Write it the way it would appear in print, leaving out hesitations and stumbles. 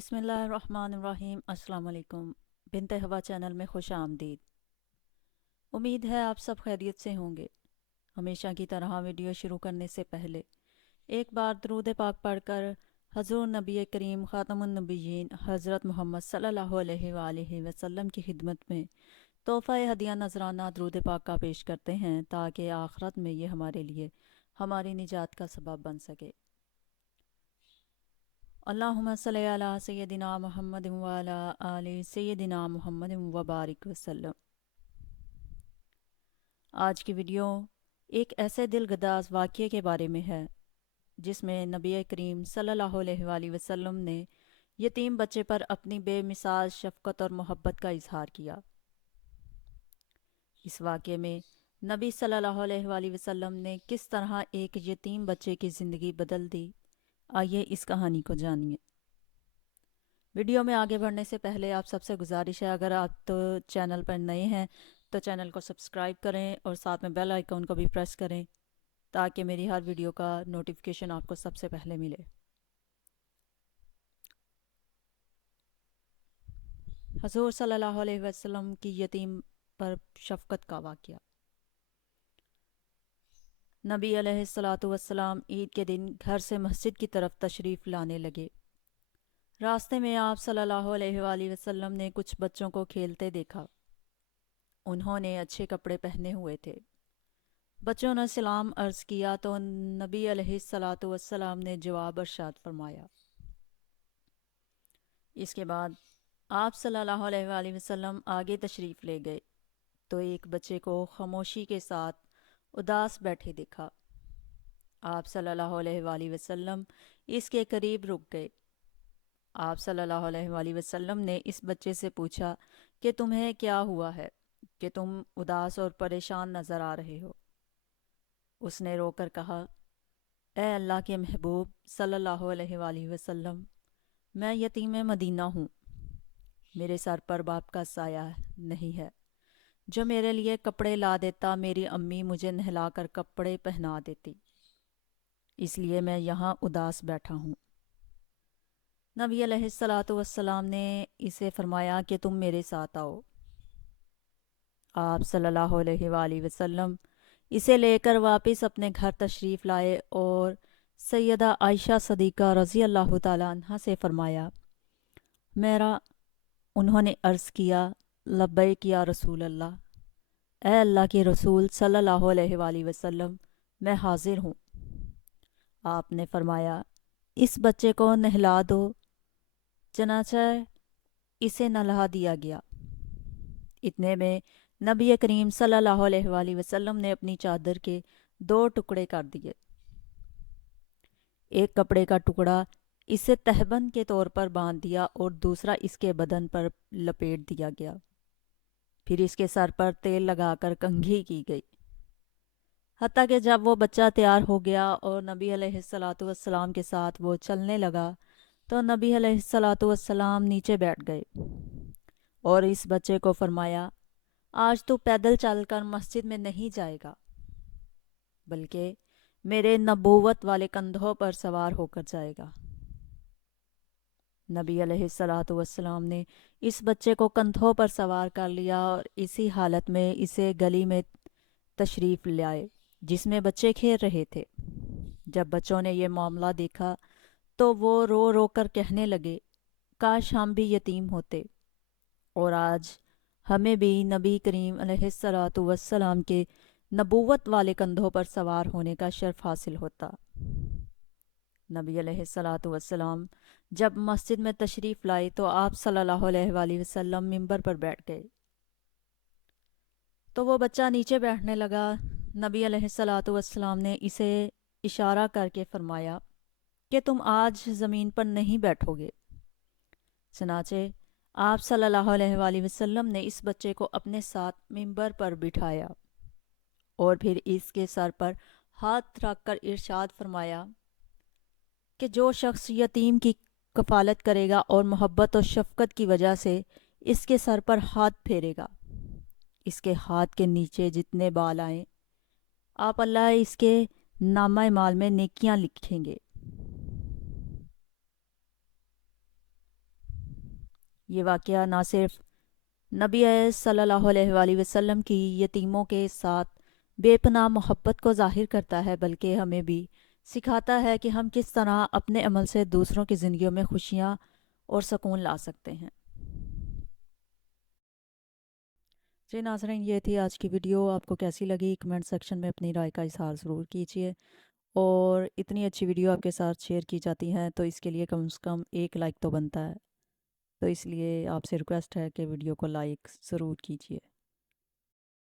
بسم اللہ الرحمن الرحیم۔ السلام علیکم۔ بنت ہوا چینل میں خوش آمدید۔ امید ہے آپ سب خیریت سے ہوں گے۔ ہمیشہ کی طرح ویڈیو شروع کرنے سے پہلے ایک بار درود پاک پڑھ کر حضور نبی کریم خاتم النبیین حضرت محمد صلی اللہ علیہ وآلہ وسلم کی خدمت میں تحفہ ہدیہ نذرانہ درود پاک کا پیش کرتے ہیں تاکہ آخرت میں یہ ہمارے لیے ہماری نجات کا سبب بن سکے۔ اللہم صلی علی سیدنا محمد وعلی آل سیدنا محمد وبارک وسلم۔ آج کی ویڈیو ایک ایسے دلگداز واقعے کے بارے میں ہے جس میں نبی کریم صلی اللہ علیہ وآلہ وسلم نے یتیم بچے پر اپنی بے مثال شفقت اور محبت کا اظہار کیا۔ اس واقعے میں نبی صلی اللہ علیہ وآلہ وسلم نے کس طرح ایک یتیم بچے کی زندگی بدل دی، آئیے اس کہانی کو جانیے۔ ویڈیو میں آگے بڑھنے سے پہلے آپ سب سے گزارش ہے، اگر آپ تو چینل پر نئے ہیں تو چینل کو سبسکرائب کریں اور ساتھ میں بیل آئیکن کو بھی پریس کریں تاکہ میری ہر ویڈیو کا نوٹیفیکیشن آپ کو سب سے پہلے ملے۔ حضور صلی اللہ علیہ وسلم کی یتیم پر شفقت کا واقعہ۔ نبی علیہ الصلاۃ والسلام عید کے دن گھر سے مسجد کی طرف تشریف لانے لگے۔ راستے میں آپ صلی اللہ علیہ وآلہ وسلم نے کچھ بچوں کو کھیلتے دیکھا۔ انہوں نے اچھے کپڑے پہنے ہوئے تھے۔ بچوں نے سلام عرض کیا تو نبی علیہ الصلاۃ والسلام نے جواب ارشاد فرمایا۔ اس کے بعد آپ صلی اللہ علیہ وآلہ وسلم آگے تشریف لے گئے تو ایک بچے کو خاموشی کے ساتھ اداس بیٹھے دیکھا۔ آپ صلی اللہ علیہ وآلہ وسلم اس کے قریب رک گئے۔ آپ صلی اللہ علیہ وآلہ وسلم نے اس بچے سے پوچھا کہ تمہیں کیا ہوا ہے کہ تم اداس اور پریشان نظر آ رہے ہو؟ اس نے رو کر کہا، اے اللہ کے محبوب صلی اللہ علیہ وآلہ وسلم، میں یتیم مدینہ ہوں۔ میرے سر پر باپ کا سایہ نہیں ہے۔ جو میرے لیے کپڑے لا دیتا میری امی مجھے نہلا کر کپڑے پہنا دیتی، اس لیے میں یہاں اداس بیٹھا ہوں۔ نبی علیہ الصلاۃ والسلام نے اسے فرمایا کہ تم میرے ساتھ آؤ۔ آپ صلی اللہ علیہ وآلہ وسلم اسے لے کر واپس اپنے گھر تشریف لائے اور سیدہ عائشہ صدیقہ رضی اللہ تعالی عنہ سے فرمایا، میرا انہوں نے عرض کیا، لبیک یا رسول اللہ، اے اللہ کے رسول صلی اللہ علیہ وآلہ وسلم، میں حاضر ہوں۔ آپ نے فرمایا، اس بچے کو نہلا دو۔ چنانچہ اسے نہلا دیا گیا۔ اتنے میں نبی کریم صلی اللہ علیہ وآلہ وسلم نے اپنی چادر کے دو ٹکڑے کر دیے۔ ایک کپڑے کا ٹکڑا اسے تہبند کے طور پر باندھ دیا اور دوسرا اس کے بدن پر لپیٹ دیا گیا۔ پھر اس کے سر پر تیل لگا کر کنگھی کی گئی، حتیٰ کہ جب وہ بچہ تیار ہو گیا اور نبی علیہ الصلاۃ والسلام کے ساتھ وہ چلنے لگا تو نبی علیہ الصلاۃ والسلام نیچے بیٹھ گئے اور اس بچے کو فرمایا، آج تو پیدل چل کر مسجد میں نہیں جائے گا، بلکہ میرے نبوت والے کندھوں پر سوار ہو کر جائے گا۔ نبی علیہ الصلاۃ والسلام نے اس بچے کو کندھوں پر سوار کر لیا اور اسی حالت میں اسے گلی میں تشریف لائے جس میں بچے کھیل رہے تھے۔ جب بچوں نے یہ معاملہ دیکھا تو وہ رو رو کر کہنے لگے، کاش ہم بھی یتیم ہوتے اور آج ہمیں بھی نبی کریم علیہ الصلاۃ والسلام کے نبوت والے کندھوں پر سوار ہونے کا شرف حاصل ہوتا۔ نبی علیہ الصلاۃ والسلام جب مسجد میں تشریف لائے تو آپ صلی اللہ علیہ وآلہ وسلم منبر پر بیٹھ گئے تو وہ بچہ نیچے بیٹھنے لگا۔ نبی علیہ الصلاۃ والسلام نے اسے اشارہ کر کے فرمایا کہ تم آج زمین پر نہیں بیٹھو گے۔ چنانچہ آپ صلی اللہ علیہ وآلہ وسلم نے اس بچے کو اپنے ساتھ منبر پر بٹھایا اور پھر اس کے سر پر ہاتھ رکھ کر ارشاد فرمایا کہ جو شخص یتیم کی کفالت کرے گا اور محبت اور شفقت کی وجہ سے اس کے سر پر ہاتھ پھیرے گا، اس کے ہاتھ کے نیچے جتنے بال آئیں آپ اللہ اس کے نامہ مال میں نیکیاں لکھیں گے۔ یہ واقعہ نہ صرف نبی صلی اللہ علیہ وآلہ وسلم کی یتیموں کے ساتھ بے پناہ محبت کو ظاہر کرتا ہے بلکہ ہمیں بھی سکھاتا ہے کہ ہم کس طرح اپنے عمل سے دوسروں کی زندگیوں میں خوشیاں اور سکون لا سکتے ہیں۔ جی ناظرین، یہ تھی آج کی ویڈیو۔ آپ کو کیسی لگی کمنٹ سیکشن میں اپنی رائے کا اظہار ضرور کیجیے، اور اتنی اچھی ویڈیو آپ کے ساتھ شیئر کی جاتی ہیں تو اس کے لیے کم سے کم ایک لائک تو بنتا ہے، تو اس لیے آپ سے ریکویسٹ ہے کہ ویڈیو کو لائک ضرور کیجیے۔